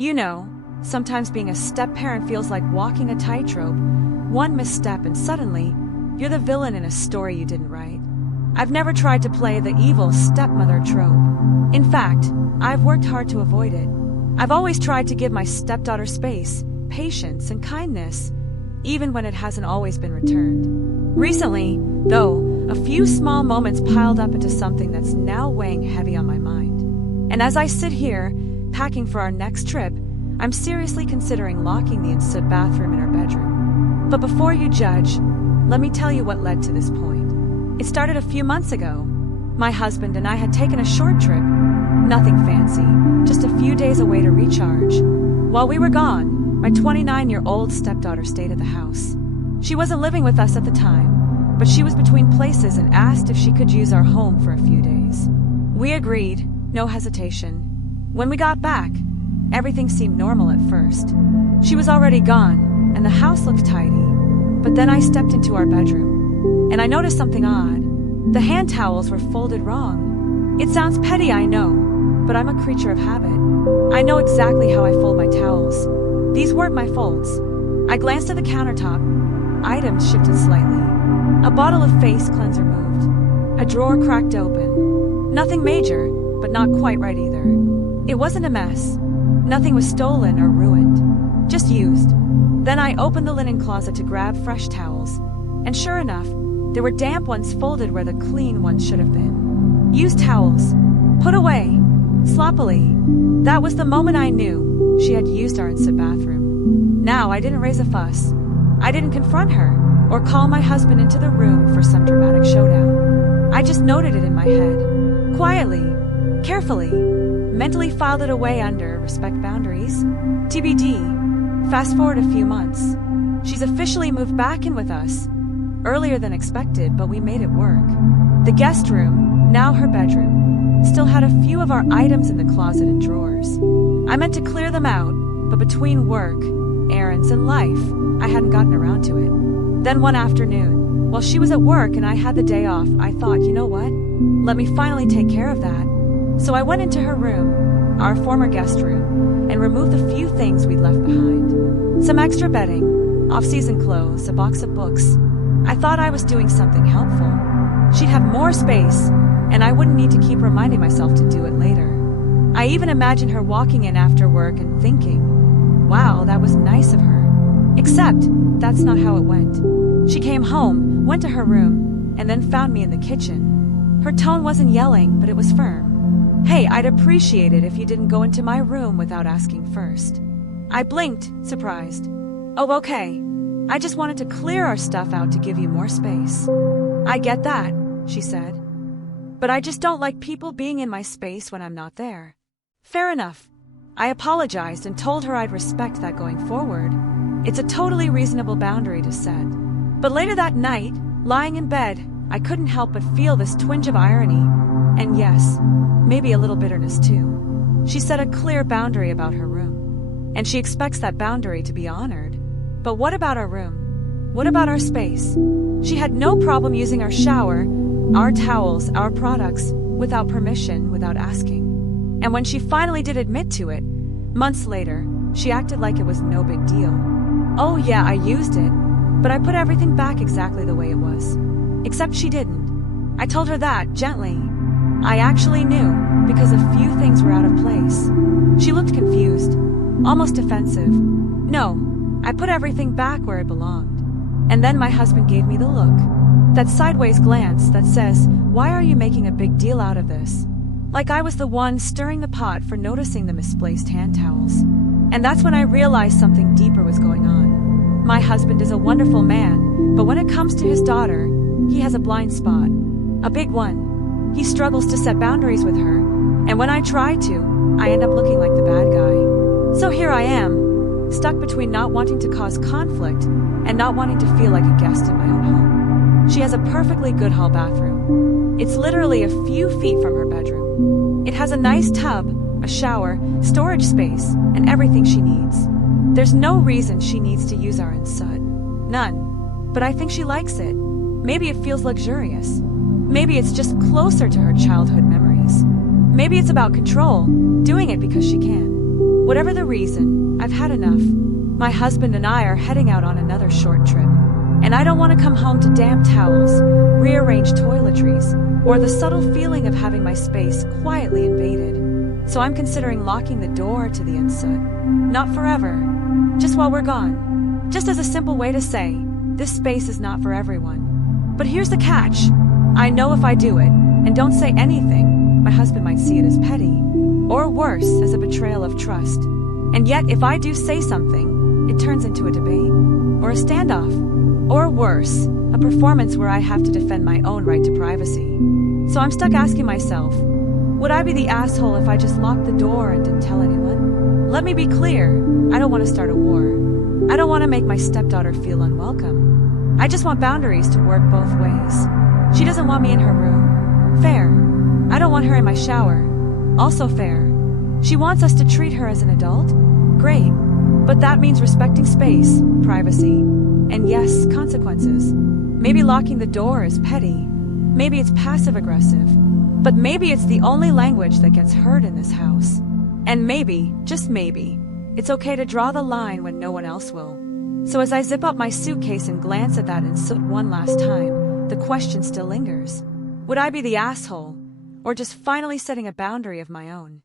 You know, sometimes being a step-parent feels like walking a tightrope. One misstep and suddenly, you're the villain in a story you didn't write. I've never tried to play the evil stepmother trope. In fact, I've worked hard to avoid it. I've always tried to give my stepdaughter space, patience, and kindness, even when it hasn't always been returned. Recently, though, a few small moments piled up into something that's now weighing heavy on my mind. And as I sit here, packing for our next trip, I'm seriously considering locking the ensuite bathroom in our bedroom. But before you judge, let me tell you what led to this point. It started a few months ago. My husband and I had taken a short trip, nothing fancy, just a few days away to recharge. While we were gone, my 29-year-old stepdaughter stayed at the house. She wasn't living with us at the time, but she was between places and asked if she could use our home for a few days. We agreed, no hesitation. When we got back, everything seemed normal at first. She was already gone, and the house looked tidy. But then I stepped into our bedroom, and I noticed something odd. The hand towels were folded wrong. It sounds petty, I know, but I'm a creature of habit. I know exactly how I fold my towels. These weren't my folds. I glanced at the countertop. Items shifted slightly. A bottle of face cleanser moved. A drawer cracked open. Nothing major, but not quite right either. It wasn't a mess. Nothing was stolen or ruined. Just used. Then I opened the linen closet to grab fresh towels. And sure enough, there were damp ones folded where the clean ones should have been. Used towels. Put away. Sloppily. That was the moment I knew she had used our ensuite bathroom. Now, I didn't raise a fuss. I didn't confront her or call my husband into the room for some dramatic showdown. I just noted it in my head. Quietly. Carefully. Mentally filed it away under respect boundaries. TBD. Fast forward a few months. She's officially moved back in with us. Earlier than expected, but we made it work. The guest room, now her bedroom, still had a few of our items in the closet and drawers. I meant to clear them out, but between work, errands, and life, I hadn't gotten around to it. Then one afternoon, while she was at work and I had the day off, I thought, you know what? Let me finally take care of that. So I went into her room, our former guest room, and removed the few things we'd left behind. Some extra bedding, off-season clothes, a box of books. I thought I was doing something helpful. She'd have more space, and I wouldn't need to keep reminding myself to do it later. I even imagined her walking in after work and thinking, wow, that was nice of her. Except, that's not how it went. She came home, went to her room, and then found me in the kitchen. Her tone wasn't yelling, but it was firm. Hey, I'd appreciate it if you didn't go into my room without asking first. I blinked, surprised. Oh, okay. I just wanted to clear our stuff out to give you more space. I get that, she said. But I just don't like people being in my space when I'm not there. Fair enough. I apologized and told her I'd respect that going forward. It's a totally reasonable boundary to set. But later that night, lying in bed, I couldn't help but feel this twinge of irony. And yes, maybe a little bitterness too. She set a clear boundary about her room. And she expects that boundary to be honored. But what about our room? What about our space? She had no problem using our shower, our towels, our products, without permission, without asking. And when she finally did admit to it, months later, she acted like it was no big deal. Oh yeah, I used it, but I put everything back exactly the way it was. Except she didn't. I told her that, gently. I actually knew, because a few things were out of place. She looked confused, almost defensive. No, I put everything back where it belonged. And then my husband gave me the look. That sideways glance that says, why are you making a big deal out of this? Like I was the one stirring the pot for noticing the misplaced hand towels. And that's when I realized something deeper was going on. My husband is a wonderful man, but when it comes to his daughter, he has a blind spot. A big one. He struggles to set boundaries with her, and when I try to, I end up looking like the bad guy. So here I am, stuck between not wanting to cause conflict and not wanting to feel like a guest in my own home. She has a perfectly good hall bathroom. It's literally a few feet from her bedroom. It has a nice tub, a shower, storage space, and everything she needs. There's no reason she needs to use our ensuite. None. But I think she likes it. Maybe it feels luxurious. Maybe it's just closer to her childhood memories. Maybe it's about control, doing it because she can. Whatever the reason, I've had enough. My husband and I are heading out on another short trip, and I don't want to come home to damp towels, rearranged toiletries, or the subtle feeling of having my space quietly invaded. So I'm considering locking the door to the unsoot. Not forever, just while we're gone. Just as a simple way to say, this space is not for everyone. But here's the catch. I know if I do it, and don't say anything, my husband might see it as petty, or worse, as a betrayal of trust. And yet, if I do say something, it turns into a debate, or a standoff, or worse, a performance where I have to defend my own right to privacy. So I'm stuck asking myself, would I be the asshole if I just locked the door and didn't tell anyone? Let me be clear, I don't want to start a war. I don't want to make my stepdaughter feel unwelcome. I just want boundaries to work both ways. She doesn't want me in her room. Fair. I don't want her in my shower. Also fair. She wants us to treat her as an adult? Great. But that means respecting space, privacy, and yes, consequences. Maybe locking the door is petty. Maybe it's passive-aggressive. But maybe it's the only language that gets heard in this house. And maybe, just maybe, it's okay to draw the line when no one else will. So as I zip up my suitcase and glance at that and soot one last time, the question still lingers. Would I be the asshole? Or just finally setting a boundary of my own?